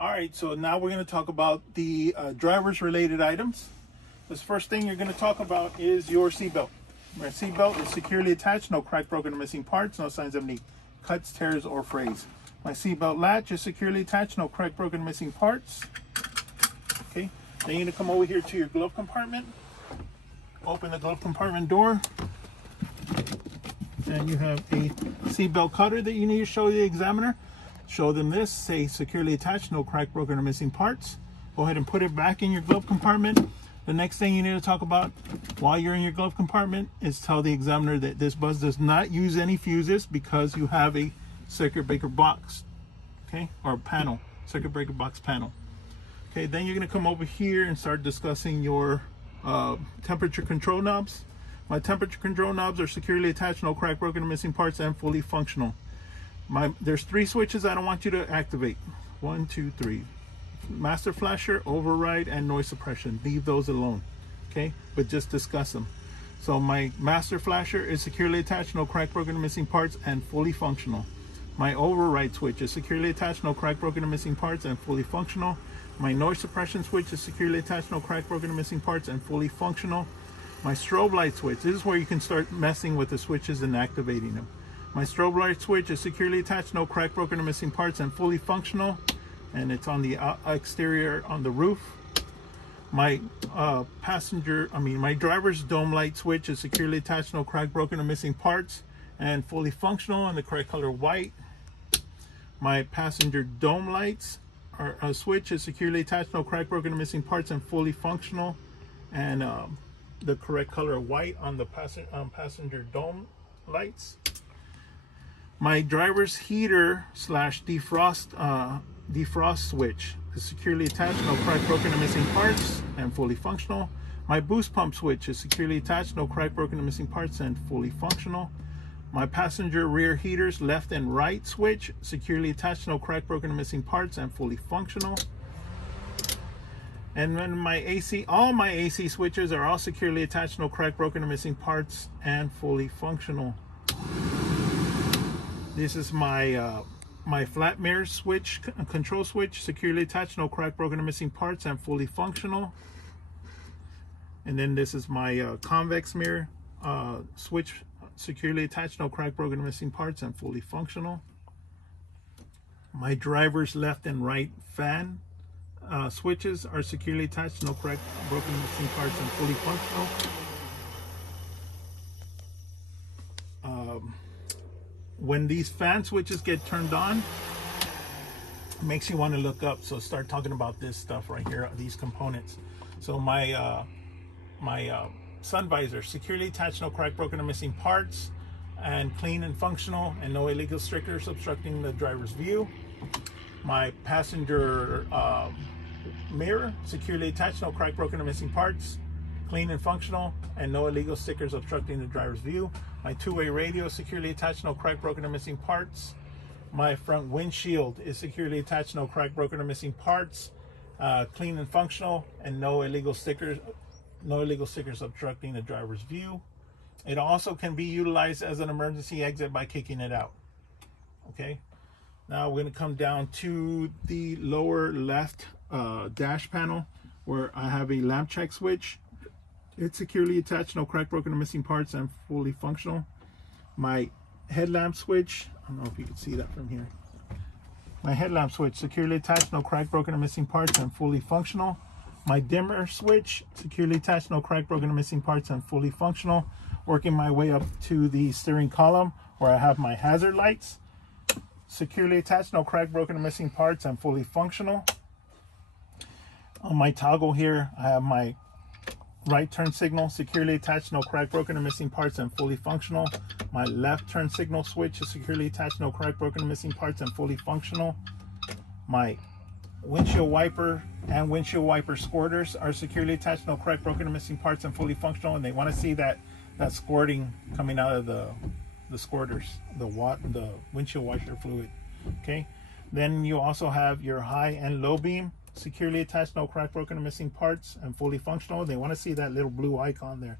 All right, so now we're going to talk about the driver's related items. This first thing you're going to talk about is your seatbelt. My seatbelt is securely attached, no crack, broken, or missing parts, no signs of any cuts, tears, or frays. My seatbelt latch is securely attached, no crack, broken, or missing parts. Okay, then you're going to come over here to your glove compartment. Open the glove compartment door. And you have a seatbelt cutter that you need to show the examiner. Show them this, say securely attached, no crack, broken, or missing parts. Go ahead and put it back in your glove compartment. The next thing you need to talk about while you're in your glove compartment is tell the examiner that this bus does not use any fuses because you have a circuit breaker box, okay, or panel, circuit breaker box panel. Okay, then you're gonna come over here and start discussing your temperature control knobs. My temperature control knobs are securely attached, no crack, broken, or missing parts, and fully functional. There's 3 switches I don't want you to activate. 1, 2, 3. Master flasher, override, and noise suppression. Leave those alone, okay? But just discuss them. So my master flasher is securely attached, no crack, broken, or missing parts, and fully functional. My override switch is securely attached, no crack, broken, or missing parts, and fully functional. My noise suppression switch is securely attached, no crack, broken, or missing parts, and fully functional. My strobe light switch, this is where you can start messing with the switches and activating them. My strobe light switch is securely attached, no crack, broken, or missing parts, and fully functional. And it's on the exterior on the roof. My my driver's dome light switch is securely attached, no crack, broken, or missing parts, and fully functional, and the correct color white. My passenger dome lights switch is securely attached, no crack, broken, or missing parts, and fully functional, and the correct color white on the passenger dome lights. My driver's heater / defrost switch is securely attached, no crack, broken, or missing parts, and fully functional. My boost pump switch is securely attached, no crack, broken, or missing parts, and fully functional. My passenger rear heaters left and right switch, securely attached, no crack, broken, or missing parts, and fully functional. And then all my AC switches are all securely attached, no crack, broken, or missing parts, and fully functional. This is my my flat mirror switch, control switch, securely attached, no crack, broken, or missing parts, and fully functional. And then this is my convex mirror switch, securely attached, no crack, broken, or missing parts, and fully functional. My driver's left and right fan switches are securely attached, no crack, broken, or missing parts, and fully functional. When these fan switches get turned on, it makes you want to look up. So start talking about this stuff right here, these components. So my sun visor, securely attached, no crack, broken, or missing parts, and clean and functional, and no illegal stickers obstructing the driver's view. My passenger mirror, securely attached, no crack, broken, or missing parts, clean and functional, and no illegal stickers obstructing the driver's view. My two-way radio, securely attached, no crack, broken, or missing parts. My front windshield is securely attached, no crack, broken, or missing parts, clean and functional, and no illegal stickers obstructing the driver's view. It also can be utilized as an emergency exit by kicking it out. Okay, now we're going to come down to the lower left dash panel where I have a lamp check switch. It's securely attached, no crack, broken, or missing parts, and fully functional. My headlamp switch, I don't know if you can see that from here. My headlamp switch, securely attached, no crack, broken, or missing parts, and fully functional. My dimmer switch, securely attached, no crack, broken, or missing parts, and fully functional. Working my way up to the steering column where I have my hazard lights. Securely attached, no crack, broken, or missing parts, and fully functional. On my toggle here, I have my right turn signal, securely attached, no crack, broken, or missing parts, and fully functional. My left turn signal switch is securely attached, no crack, broken, or missing parts, and fully functional. My windshield wiper and windshield wiper squirters are securely attached, no crack, broken, or missing parts, and fully functional. And they want to see that squirting coming out of the squirters, the windshield washer fluid. Okay, then you also have your high and low beam, securely attached, no crack, broken, or missing parts, and fully functional. They want to see that little blue icon there.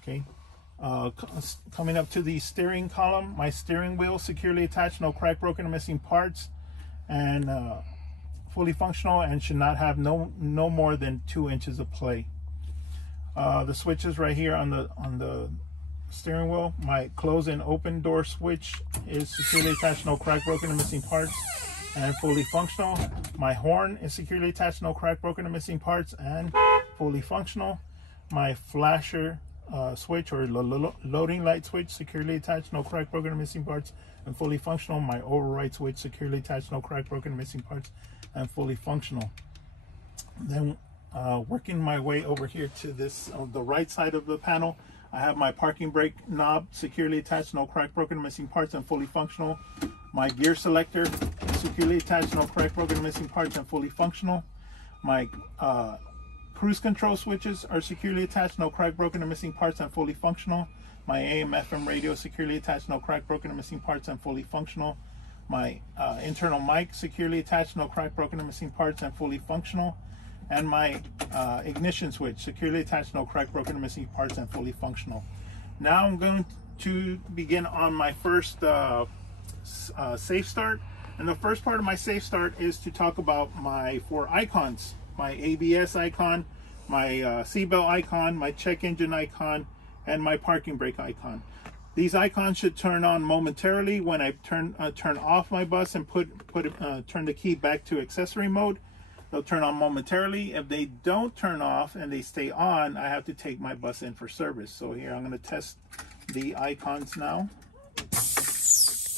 Okay, coming up to the steering column, my steering wheel, securely attached, no crack, broken, or missing parts, and fully functional, and should not have no more than 2 inches of play. The switches right here on the steering wheel. My close and open door switch is securely attached, no crack, broken, or missing parts, and fully functional. My horn is securely attached, no crack, broken, or missing parts, and fully functional. My flasher switch or loading light switch, securely attached, no crack, broken, or missing parts, and fully functional. My override switch, securely attached, no crack, broken, or missing parts, and fully functional. Then working my way over here to this the right side of the panel, I have my parking brake knob, securely attached, no crack, broken, or missing parts, and fully functional. My gear selector, securely attached, no crack, broken, or missing parts, and fully functional. My cruise control switches are securely attached, no crack, broken, or missing parts, and fully functional. My AM FM radio, securely attached, no crack, broken, or missing parts, and fully functional. My internal mic, securely attached, no crack, broken, or missing parts, and fully functional. And my ignition switch, securely attached, no crack, broken, or missing parts, and fully functional. Now I'm going to begin on my first safe start. And the first part of my safe start is to talk about my 4 icons. My ABS icon, my seatbelt icon, my check engine icon, and my parking brake icon. These icons should turn on momentarily when I turn off my bus and turn the key back to accessory mode. They'll turn on momentarily. If they don't turn off and they stay on, I have to take my bus in for service. So here I'm going to test the icons now.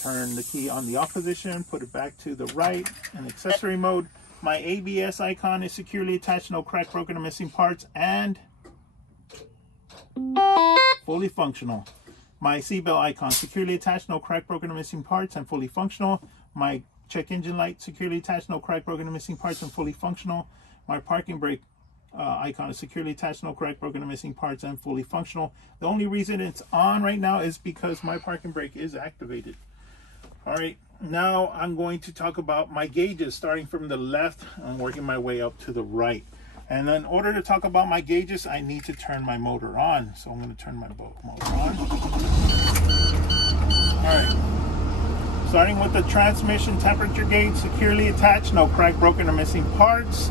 Turn the key on the off position, put it back to the right in accessory mode. My ABS icon is securely attached, no crack, broken, or missing parts, and fully functional. My seatbelt icon, securely attached, no crack, broken, or missing parts, and fully functional. My check engine light, securely attached, no crack, broken, or missing parts, and fully functional. My parking brake icon is securely attached, no crack, broken, or missing parts, and fully functional. The only reason it's on right now is because my parking brake is activated. All right, now I'm going to talk about my gauges, starting from the left and working my way up to the right. And in order to talk about my gauges, I need to turn my motor on. So I'm going to turn my motor on. All right. Starting with the transmission temperature gauge, securely attached, no crack, broken, or missing parts,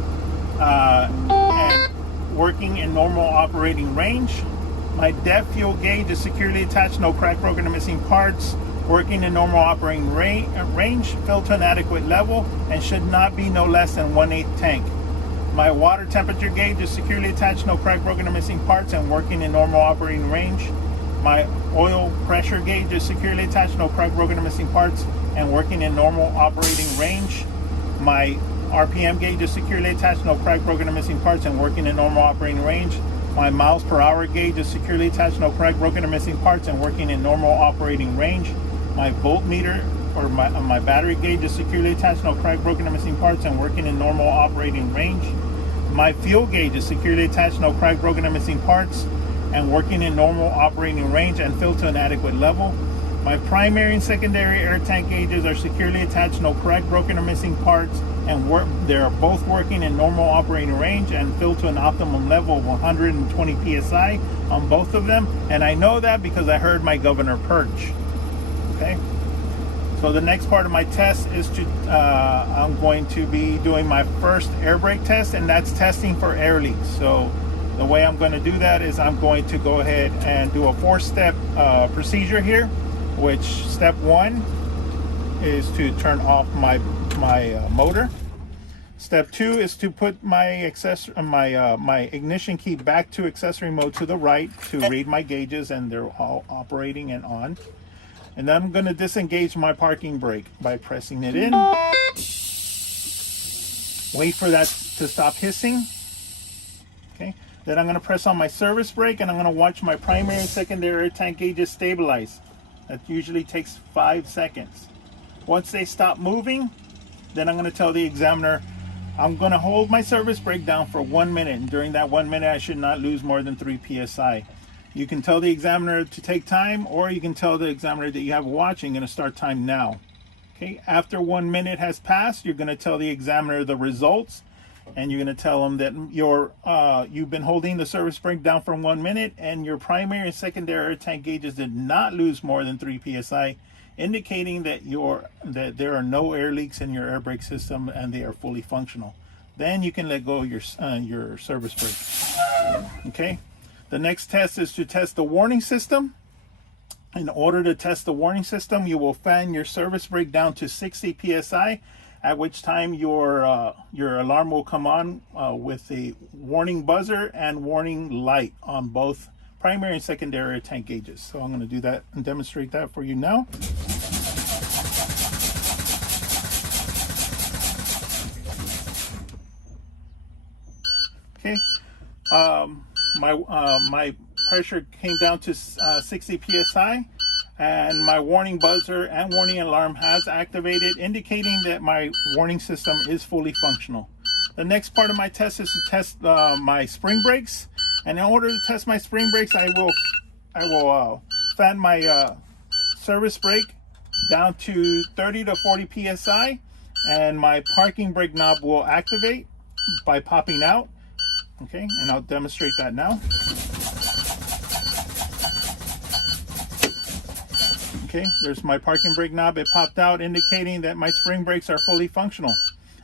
and working in normal operating range. My DEF fuel gauge is securely attached, no crack, broken, or missing parts, working in normal operating range, filled to an adequate level, and should not be no less than 1/8 tank. My water temperature gauge is securely attached, no crack, broken, or missing parts, and working in normal operating range. My oil pressure gauge is securely attached, no crack, broken, or missing parts, and working in normal operating range. My RPM gauge is securely attached, no crack, broken, or missing parts, and working in normal operating range. My miles per hour gauge is securely attached, no crack, broken, or missing parts, and working in normal operating range. My voltmeter or my battery gauge is securely attached, no crack, broken, or missing parts, and working in normal operating range. My fuel gauge is securely attached, no crack, broken, or missing parts, and working in normal operating range and filled to an adequate level. My primary and secondary air tank gauges are securely attached, no crack, broken, or missing parts, and they're both working in normal operating range and filled to an optimum level of 120 psi on both of them. And I know that because I heard my governor purge. Okay. So the next part of my test is I'm going to be doing my first air brake test, and that's testing for air leaks. So the way I'm going to do that is I'm going to go ahead and do a 4-step procedure here, which step 1 is to turn off my motor. Step 2 is to put my my ignition key back to accessory mode to the right to read my gauges, and they're all operating and on. And then I'm going to disengage my parking brake by pressing it in. Wait for that to stop hissing. Okay. Then I'm going to press on my service brake, and I'm going to watch my primary and secondary air tank gauges stabilize. That usually takes 5 seconds. Once they stop moving, then I'm going to tell the examiner I'm going to hold my service brake down for 1 minute. And during that 1 minute, I should not lose more than 3 psi. You can tell the examiner to take time, or you can tell the examiner that you have watching, going to start time now. Okay, after 1 minute has passed, you're going to tell the examiner the results, and you're going to tell them that you've been holding the service brake down for 1 minute, and your primary and secondary air tank gauges did not lose more than 3 psi, indicating that there are no air leaks in your air brake system and they are fully functional. Then you can let go of your service brake. Okay. The next test is to test the warning system. In order to test the warning system, you will fan your service brake down to 60 psi, at which time your alarm will come on with a warning buzzer and warning light on both primary and secondary air tank gauges. So I'm going to do that and demonstrate that for you now. Okay, my pressure came down to 60 psi, and my warning buzzer and warning alarm has activated, indicating that my warning system is fully functional. The next part of my test is to test my spring brakes, and in order to test my spring brakes, I will fan my service brake down to 30 to 40 psi, and my parking brake knob will activate by popping out. Okay, and I'll demonstrate that now. Okay, there's my parking brake knob. It popped out, indicating that my spring brakes are fully functional.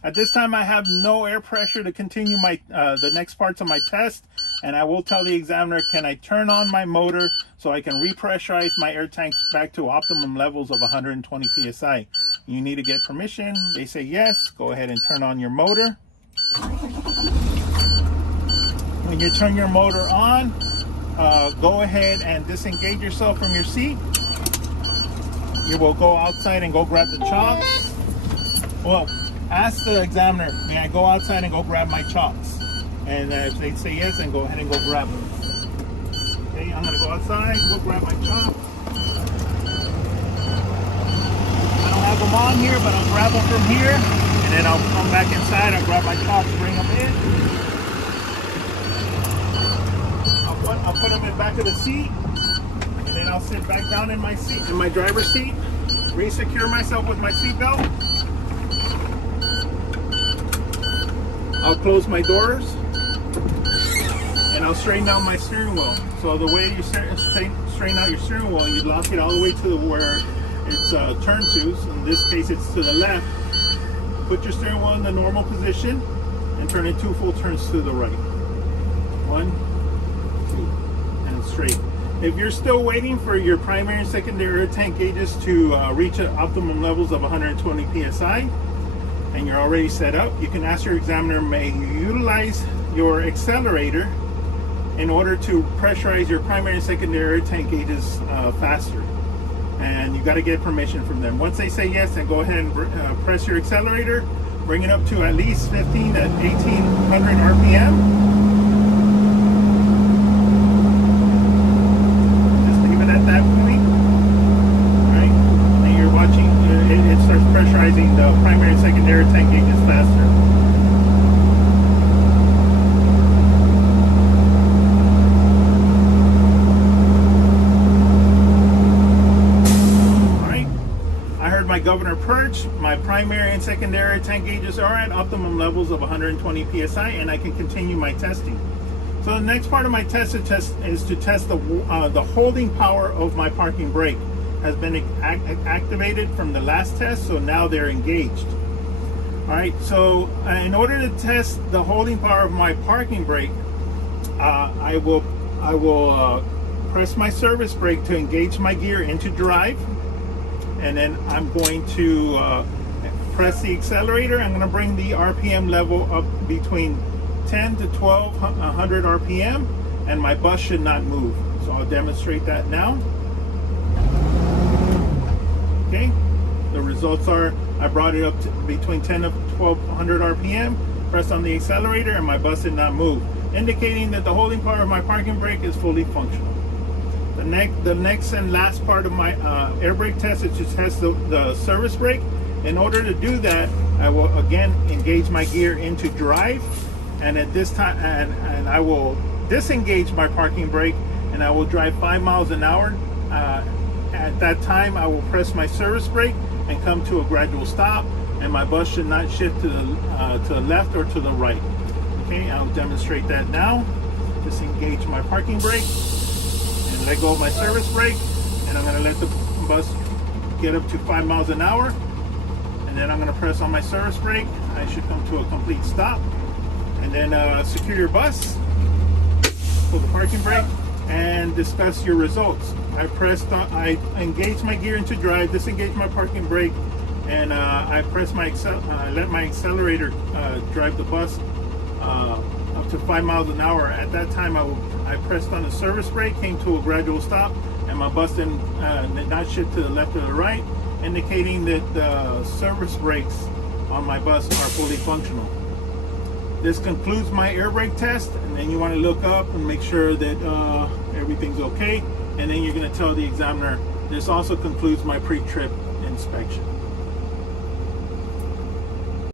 At this time, I have no air pressure to continue my the next parts of my test, and I will tell the examiner, can I turn on my motor so I can repressurize my air tanks back to optimum levels of 120 psi. You need to get permission. They say yes. Go ahead and turn on your motor. When you turn your motor on, go ahead and disengage yourself from your seat. You will go outside and go grab the chocks. Well, ask the examiner, may I go outside and go grab my chocks? And if they say yes, then go ahead and go grab them. Okay, I'm gonna go outside, go grab my chocks. I don't have them on here, but I'll grab them from here, and then I'll come back inside, I'll grab my chocks, bring them in. I'll put them in the back of the seat, and then I'll sit back down in my seat, in my driver's seat, re-secure myself with my seatbelt. I'll close my doors, and I'll straighten out my steering wheel. So the way you straighten out your steering wheel, you lock it all the way to where it's turned to. So in this case, it's to the left. Put your steering wheel in the normal position, and turn it 2 full turns to the right. 1, 2, and straight. If you're still waiting for your primary and secondary air tank gauges to reach optimum levels of 120 psi, and you're already set up, you can ask your examiner, may you utilize your accelerator in order to pressurize your primary and secondary air tank gauges faster. And you got to get permission from them. Once they say yes, then go ahead and press your accelerator, bring it up to at least 15 to 1800 RPM. Pressurizing the primary and secondary tank gauges faster. Alright, I heard my governor perch. My primary and secondary tank gauges are at optimum levels of 120 psi, and I can continue my testing. So the next part of my test is to test the holding power of my parking brake. Has been activated from the last test, so now they're engaged. All right, so in order to test the holding power of my parking brake, I will press my service brake to engage my gear into drive, and then I'm going to press the accelerator. I'm going to bring the RPM level up between 10 to 1200 RPM, and my bus should not move. So I'll demonstrate that now. Okay, the results are I brought it up to between 10 to 1200 RPM, pressed on the accelerator, and my bus did not move, indicating that the holding power of my parking brake is fully functional. The next and last part of my air brake test is to test the service brake. In order to do that, I will again engage my gear into drive, and at this time, and I will disengage my parking brake, and I will drive 5 miles an hour. At that time, I will press my service brake and come to a gradual stop, and my bus should not shift to the left or to the right. Okay, I'll demonstrate that now. Disengage my parking brake and let go of my service brake, and I'm going to let the bus get up to 5 miles an hour, and then I'm going to press on my service brake. I should come to a complete stop, and then secure your bus, pull the parking brake, and discuss your results. I engaged my gear into drive, disengaged my parking brake, and I let my accelerator drive the bus up to 5 miles an hour. At that time, I pressed on the service brake, came to a gradual stop, and my bus did not shift to the left or the right, indicating that the service brakes on my bus are fully functional. This concludes my air brake test, and then you want to look up and make sure that everything's okay, and then you're going to tell the examiner this also concludes my pre-trip inspection.